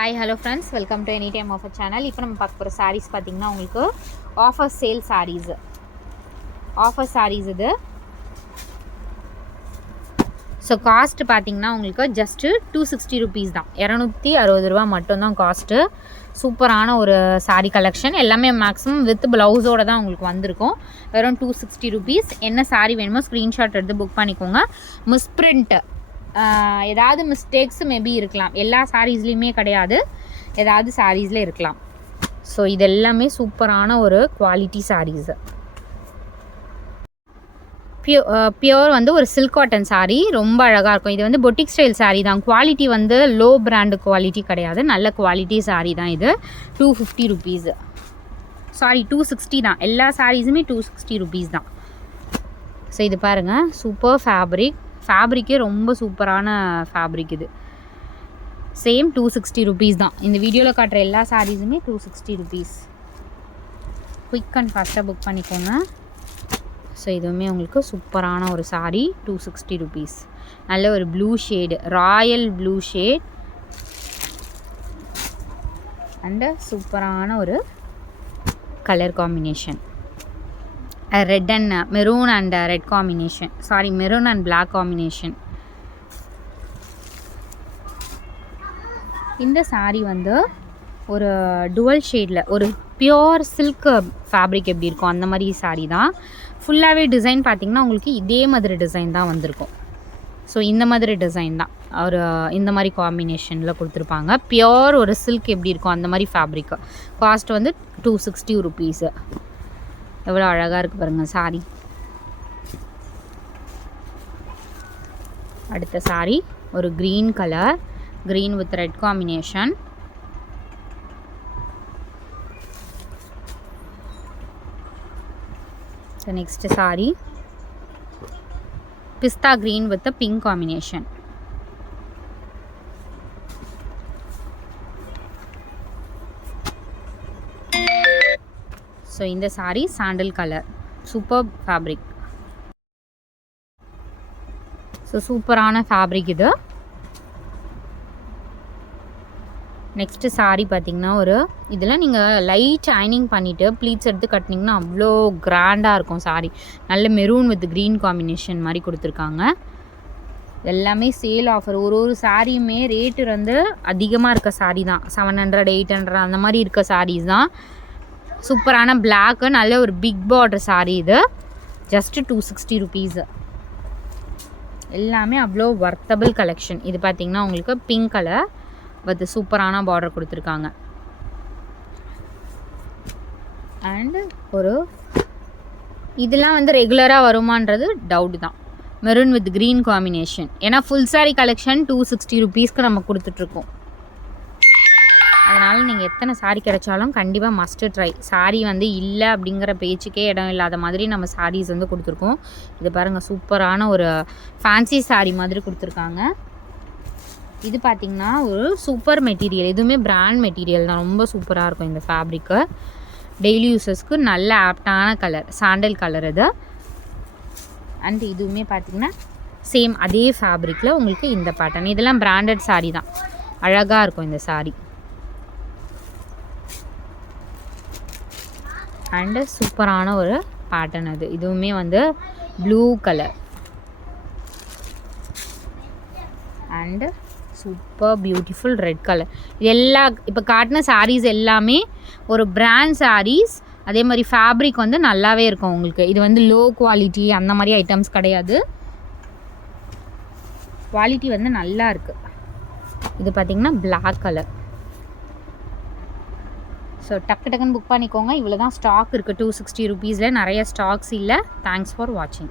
Hi, hello friends, welcome to Anytime Offer channel. இப்போ நம்ம பார்க்க போகிற sarees பார்த்தீங்கன்னா உங்களுக்கு ஆஃபர் சேல் sarees இது. ஸோ காஸ்ட் பார்த்தீங்கன்னா உங்களுக்கு ஜஸ்ட்டு 260 rupees தான், 260 ரூபா மட்டும்தான் காஸ்ட்டு. சூப்பரான ஒரு சாரீ கலெக்ஷன், எல்லாமே மேக்ஸிமம் வித் ப்ளவுஸோடு தான் உங்களுக்கு வந்திருக்கும். வெறும் 260 rupees. என்ன சாரீ வேணுமோ ஸ்க்ரீன்ஷாட் எடுத்து புக் பண்ணிக்கோங்க. மிஸ்பிரிண்ட்டு ஏதாவது மிஸ்டேக்ஸ் மேபி இருக்கலாம், எல்லா சாரீஸ்லேயுமே கிடையாது, ஏதாவது சாரீஸில் இருக்கலாம். ஸோ இது எல்லாமே சூப்பரான ஒரு குவாலிட்டி சாரீஸு. பியோர் வந்து ஒரு சில்க் காட்டன் சாரீ, ரொம்ப அழகாக இருக்கும். இது வந்து பொட்டிக் ஸ்டைல் சாரீ தான். குவாலிட்டி வந்து லோ பிராண்டு குவாலிட்டி கிடையாது, நல்ல குவாலிட்டி சாரீ தான் இது. 250 rupees, சாரி 260 தான். எல்லா சாரீஸுமே 260 rupees தான். ஸோ இது பாருங்கள், சூப்பர் ஃபேப்ரிக்கே ரொம்ப சூப்பரான ஃபேப்ரிக் இது. சேம் 260 rupees தான். இந்த வீடியோவில் காட்டுற எல்லா சாரீஸுமே 260 rupees. குயிக் அண்ட் ஃபாஸ்ட்டாக புக் பண்ணிக்கோங்க. ஸோ இதுவுமே உங்களுக்கு சூப்பரான ஒரு சாரீ, 260 rupees. நல்ல ஒரு blue shade, royal blue shade and சூப்பரான ஒரு colour combination. Red and maroon and red combination, sorry maroon and black combination. இந்த சாரீ வந்து ஒரு டுவல் ஷேடில் ஒரு பியோர் சில்க் ஃபேப்ரிக் எப்படி இருக்கும் அந்த மாதிரி சாரீ தான். ஃபுல்லாகவே டிசைன் பார்த்திங்கன்னா உங்களுக்கு இதே மாதிரி டிசைன் தான் வந்திருக்கும். ஸோ இந்த மாதிரி டிசைன் தான், ஒரு இந்த மாதிரி காம்பினேஷனில் கொடுத்துருப்பாங்க. பியோர் ஒரு சில்க் எப்படி இருக்கும் அந்த மாதிரி ஃபேப்ரிக்கு. காஸ்ட் வந்து 260 rupees. எவ்வளோ அழகாக இருக்குது பாருங்கள் சாரீ. அடுத்த சாரீ ஒரு green colour, green with red combination. Next sari pista green with pink combination. So இந்த sari sandal colour, super fabric. So சூப்பரான ஃபேப்ரிக் இது. நெக்ஸ்ட்டு சாரீ பார்த்திங்கன்னா ஒரு இதில் நீங்கள் லைட் அயனிங் பண்ணிவிட்டு ப்ளீட்ஸ் எடுத்து கட்டினீங்கன்னா அவ்வளோ கிராண்டாக இருக்கும் சாரீ. நல்ல மெரூன் வித் க்ரீன் காம்பினேஷன் மாதிரி கொடுத்துருக்காங்க. எல்லாமே சேல் ஆஃபர். ஒரு சாரியுமே ரேட்டு வந்து அதிகமாக இருக்க சாரீ தான், 700 800 அந்த மாதிரி இருக்க சாரீஸ் தான். சூப்பரான பிளாக்கு, நல்ல ஒரு பிக் பார்டர் சாரீ இது. Just 260 rupees. எல்லாமே அவ்வளோ வர்த்தபிள் கலெக்ஷன். இது பார்த்திங்கன்னா உங்களுக்கு பிங்க் கலர் வித் சூப்பரான பார்டர் கொடுத்துருக்காங்க. அண்டு ஒரு இதெல்லாம் வந்து ரெகுலராக வருமானது டவுட் தான். மெரூன் வித் க்ரீன் காம்பினேஷன், ஏன்னா ஃபுல் சாரீ கலெக்ஷன் 260 rupeesக்கு நம்ம கொடுத்துட்ருக்கோம். அதனால் நீங்கள் எத்தனை சாரீ கிடைச்சாலும் கண்டிப்பாக மஸ்ட்டு ட்ரை. சாரீ வந்து இல்லை அப்படிங்கிற பேச்சுக்கே இடம் இல்லாத மாதிரி நம்ம சாரீஸ் வந்து கொடுத்துருக்கோம். இது பாருங்கள், சூப்பரான ஒரு ஃபேன்சி சாரீ மாதிரி கொடுத்துருக்காங்க. இது பார்த்திங்கன்னா ஒரு சூப்பர் மெட்டீரியல், எதுவுமே பிராண்ட் மெட்டீரியல் தான், ரொம்ப சூப்பராக இருக்கும் இந்த ஃபேப்ரிக்கு. டெய்லி யூஸஸ்க்கு நல்ல ஆப்டான கலர், சாண்டல் கலர் இது. அண்ட் இதுவுமே பார்த்திங்கன்னா சேம் அதே ஃபேப்ரிக்கில் உங்களுக்கு இந்த பேட்டர்ன். இதெல்லாம் பிராண்டட் சாரீ தான், அழகாக இருக்கும் இந்த சாரீ. அண்டு சூப்பரான ஒரு பேட்டர்ன் அது. இதுவுமே வந்து blue colour and super beautiful red colour. எல்லா இப்போ காட்டின சாரீஸ் எல்லாமே ஒரு பிராண்ட் சாரீஸ். அதே மாதிரி ஃபேப்ரிக் வந்து நல்லாவே இருக்கும் உங்களுக்கு. இது வந்து லோ குவாலிட்டி அந்த மாதிரி ஐட்டம்ஸ் கிடையாது, குவாலிட்டி வந்து நல்லா இருக்குது. இது பார்த்திங்கன்னா பிளாக் கலர். ஸோ டக்குன்னு புக் பண்ணிக்கோங்க. இவ்வளோ தான் ஸ்டாக் இருக்குது 260 rupeesல, நிறைய ஸ்டாக்ஸ் இல்லை. தேங்க்ஸ் ஃபார் வாட்சிங்.